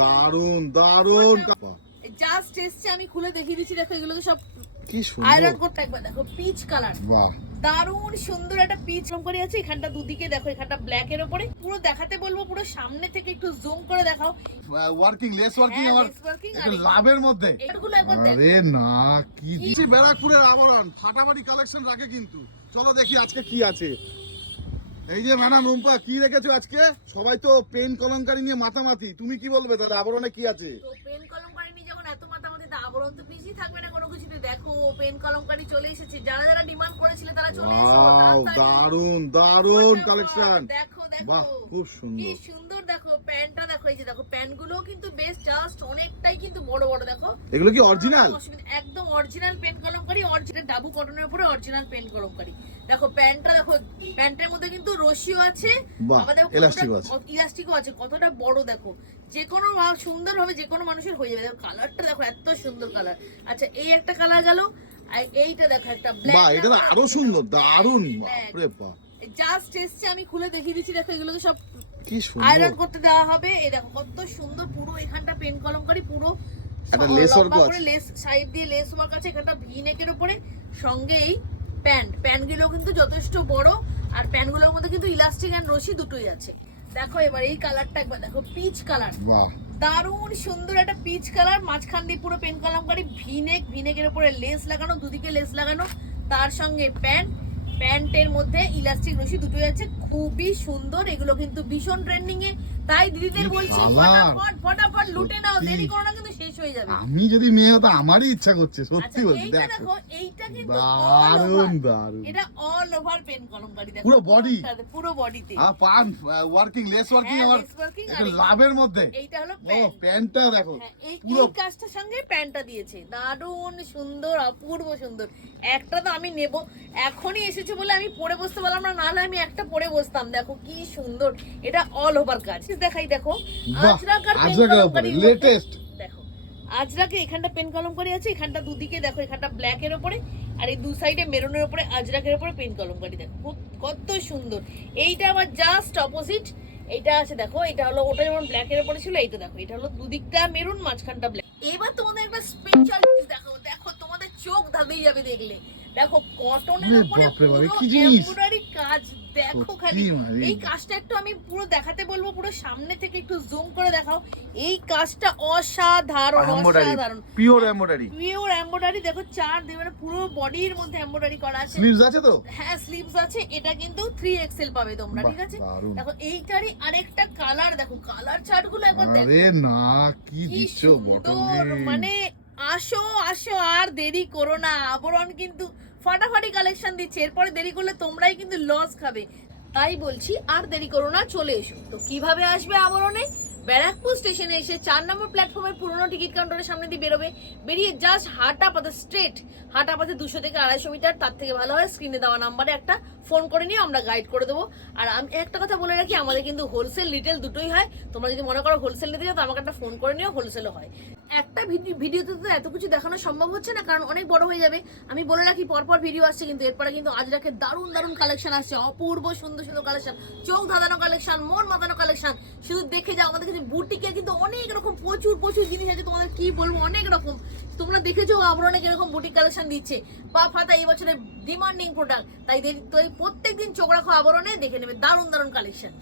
দারুন দারুন জাস্ট এসছে, আমি খুলে দেখিয়ে দিচ্ছি। দেখো এগুলো তো সব কি সুন্দর আয়রন করতে, একবার দেখো পিচ কালার, বাহ দারুন সুন্দর একটা পিচ রং করে আছে। এখানটা দুদিকে দেখো, এখানটা ব্ল্যাক এর উপরে পুরো দেখাতে বলবো, পুরো সামনে থেকে একটু জুম করে দেখাও। ওয়ার্কিং লেস ওয়ার্কিং হ্যাঁ, আমার lace working একটু আর লাভের মধ্যে। এইগুলো একবার দেখো। আরে না কি দিচ্ছে ব্যারাকপুরের আবরণ, ফাটাফাটি কালেকশন রাখে কিন্তু। চলো দেখি আজকে কি আছে। এই যে ম্যাডাম রুম্পা, কি রেখেছো আজকে? সবাই তো পেন কলমকারি নিয়ে মাতামাতি, তুমি কি বলবে তাহলে আবরণে কি আছে? তো পেন কলমকারি নিয়ে যখন এত মাতামাতি, তা আবরণ তো বিজি থাকবে না কোনো কিছুতে। দেখো পেন কলমকারি চলে এসেছে, যারা যারা ডিমান্ড করেছিল তারা চলে এসেছে। ওয়াও দারুন দারুন কালেকশন, দেখো দেখো বাহ খুব কি সুন্দর। সুন্দর। দেখো প্যান্টটা দেখো, এই যে দেখো প্যান্ট গুলো কিন্তু বেশ জাস্ট অনেকটাই কিন্তু বড় বড়। দেখো এগুলো কি অরিজিনাল? একদম original pen Kalamkari, original Dabu কটনের উপরে অরিজিনাল পেন কলমকারি। দেখো প্যান্টটা দেখো, প্যান্টের মধ্যে কিন্তু রশিও আছে, বাহ আবার দেখো এলাস্টিকও আছে। ইলাস্টিকও আছে, কতটা বড় দেখো। যে কোনো সুন্দর হবে, যে কোনো মানুষের হয়ে যাবে। দেখো কালারটা দেখো, এত সুন্দর কালার। আচ্ছা এই একটা কালার গেল, আর এইটা দেখো একটা ব্ল্যাক। বাহ এটা তো আরো সুন্দর, দারুন বাপরে বাপ। জাস্ট এসছে, আমি খুলে দেখিয়ে দিচ্ছি। দেখো এগুলো তো সব কি সুন্দর আয়রন করতে দেওয়া হবে। এই দেখো কত সুন্দর, পুরো এখানটা পেন কলমকারি, পুরো একটা লেস ওয়ার্ক আছে, লেস সাইড দিয়ে লেস ওয়ার্ক আছে, এখানটা ভি নেকের উপরে। সঙ্গে এই প্যান্ট গুলো কিন্তু যথেষ্ট বড়, আর প্যান্ট গুলোর মধ্যে কিন্তু ইলাস্টিক এন্ড রশি দুটোই আছে। দেখো এবার এই কালারটা একবার দেখো, পিচ কালার, বাহ দারুণ সুন্দর একটা পিচ কালার। মাঝখান দিয়ে পুরো পেন কলমকারি, ভিনেকের উপরে লেস লাগানো, দুদিকে লেস লাগানো, তার সঙ্গে প্যান্টের মধ্যে ইলাস্টিক রশি দুটোই আছে, খুবই সুন্দর। এগুলো কিন্তু ভীষণ ট্রেন্ডিং এ, তাই দিদিদের বলছি ফটাফট লুটে নাও, দেরি করো না কিন্তু শেষ হয়ে যাবে। আমি যদি মেয়ে হতো আমারই ইচ্ছা করছে সত্যি বলছি। এইটা দেখো দেখো, এইটা কিন্তু দারুন দারুন, এটা অল ওভার পেন কলমকারি। দেখো পুরো body? পুরো বডিতে পান ওয়ার্কিং লেস ওয়ার্কিং আমার একটু লাভের মধ্যে। এইটা হলো ও প্যান্ট। প্যান্টটা দেখো এই পুরো কাজটার সঙ্গে প্যান্টটা দিয়েছে, দারুণ সুন্দর, অপূর্ব সুন্দর। একটা তো আমি নেব, এখনই এসেছে বলে আমি পরে বসতে পারলাম না, নাহলে আমি একটা পরে বসতাম। দেখো কি সুন্দর, এটা অল ওভার কাজ। দেখাই দেখো আজরাকার পেন কলমকারি লেটেস্ট। দেখো আজরাকে এখানটা পেন কলমকারি আছে, এখানটা দুদিকে দেখো, এখানটা ব্ল্যাক এর উপরে আর এই দু সাইডে মেরুনের উপরে আজরাকের উপরে পেন কলমকারি। দেখো কত সুন্দর। এইটা আবার জাস্ট অপোজিট, এইটা আছে দেখো, এটা হলো ওটা যেমন ব্ল্যাক এর উপরে ছিল, এইটা দেখো এটা হলো দুদিকটা মেরুন, মাঝখানটা ব্ল্যাক। এবার তোমাদের একটা স্পেশাল জিনিস দেখাবো, দেখো তোমাদের চোখ ধাঁধিয়ে যাবে দেখলে। দেখো কটনের উপরে পুরো এমব্রয়ডারি কাজ, দেখো খালি এই কাজটা একটু আমি পুরো দেখাতে বলবো, পুরো সামনে থেকে একটু জুম করে দেখাও। এই কাজটা অসাধারণ অসাধারণ, পিওর এমব্রয়ডারি, পিওর এমব্রয়ডারি। দেখো চার মানে পুরো বডির মধ্যে এমব্রয়ডারি করা আছে। স্লিভস আছে তো? হ্যাঁ স্লিভস আছে, এটা কিন্তু 3XL পাবে তোমরা, ঠিক আছে? দেখো এইটারই আরেকটা কালার, দেখো কালার চার্ট গুলো একবার দেখো। আরে না কি দিচ্ছ বটনে, মানে আসো আসো, আর দেরি করো না। আবরণ কিন্তু ফাটাফাটি কালেকশন দিচ্ছে, এরপরে দেরি করলে তোমরাই কিন্তু লস খাবে। তাই বলছি আর দেরি করো না, চলে এসো। তো কিভাবে আসবে আবরণে? ব্যারাকপুর স্টেশনে এসে 4 নম্বর প্ল্যাটফর্মের পুরনো টিকিট কাউন্টারের সামনে দিয়ে বেরোবে, বেরিয়ে জাস্ট হাঁটা পাতে স্ট্রেট, হাঁটা পাতে 200 থেকে 250 মিটার। তার থেকে ভালো হয় স্ক্রিনে দেওয়া নাম্বারে একটা ফোন করে নিয়ে আমরা গাইড করে দেবো। আর আমি একটা কথা বলে রাখি, আমাদের কিন্তু হোলসেল রিটেল দুটোই হয়। তোমরা যদি মনে করো হোলসেল নিতে চাও তো আমাকে একটা ফোন করে নিও, হোলসেলও হয়। একটা ভিডিওতে তো এত কিছু দেখানো সম্ভব হচ্ছে না, কারণ অনেক বড় হয়ে যাবে। আমি বলে রাখি পরপর ভিডিও আসছে, কিন্তু এরপরে কিন্তু আজরাকে দারুণ দারুণ কালেকশন আসছে, অপূর্ব সুন্দর সুন্দর কালেকশন, চোখ ধাঁধানো কালেকশন, মন মাতানো কালেকশন। শুধু দেখে যাও, আমাদের কাছে বুটিকে কিন্তু অনেক রকম প্রচুর জিনিস আছে, তোমাদের কি বলবো, অনেক রকম। তোমরা দেখেছো আবরণে কিরকম বুটিক কালেকশন দিচ্ছে, পা ফাতা এই বছরের ডিমান্ডিং প্রোডাক্ট। তাই প্রত্যেকদিন চোখ রাখো আবরণে, দেখে নেবে দারুণ দারুণ কালেকশন।